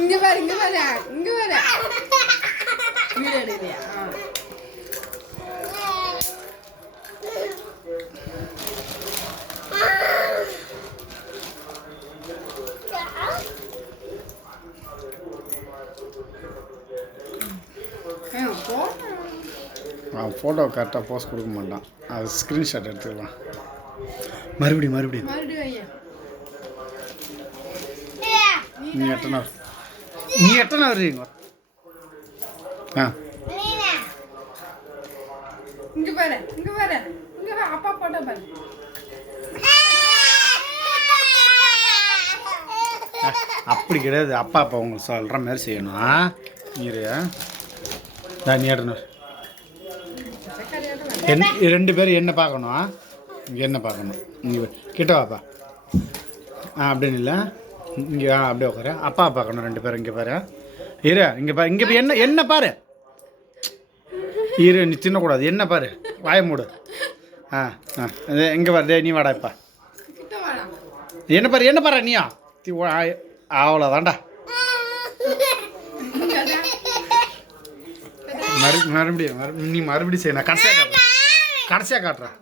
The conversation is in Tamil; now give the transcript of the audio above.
இங்க பாரு இங்க பாரு இங்க பாரு வீடியோ எடுக்கலையா அவன் ஃபோட்டோ கரெக்டாக போஸ்ட் கொடுக்க மாட்டான். அது ஸ்க்ரீன்ஷாட் எடுத்துக்கலாம். மறுபடியும் நீ எத்தனை வருவீங்க? இங்க பாரு அப்பா போட்டோ பாரு. அப்படி கிடையாது. அப்பா உங்களுக்கு சொல்கிற மாதிரி செய்யணும். நீரு நீ எட்டணும். ரெண்டு பேரும் என்ன பார்க்கணும். இங்கே என்ன பார்க்கணும். இங்கே கிட்ட வாப்பா. அப்படின்னு இல்லை. இங்கே அப்படியே உட்காரு. அப்பா பார்க்கணும் ரெண்டு பேரும். இங்கே பாரு. இங்கே பாரு. இங்கே என்ன பாரு. நீ தின்னக்கூடாது. என்ன பாரு. வாய மூடு. இங்கே பாரு. நீ வாடா இப்பா. என்ன பாரு நீயா. அவ்வளோதான்டா. மறுபடியும் நீ மறுபடியும் செய்யணும். கடைசியாக காட்டுறேன்.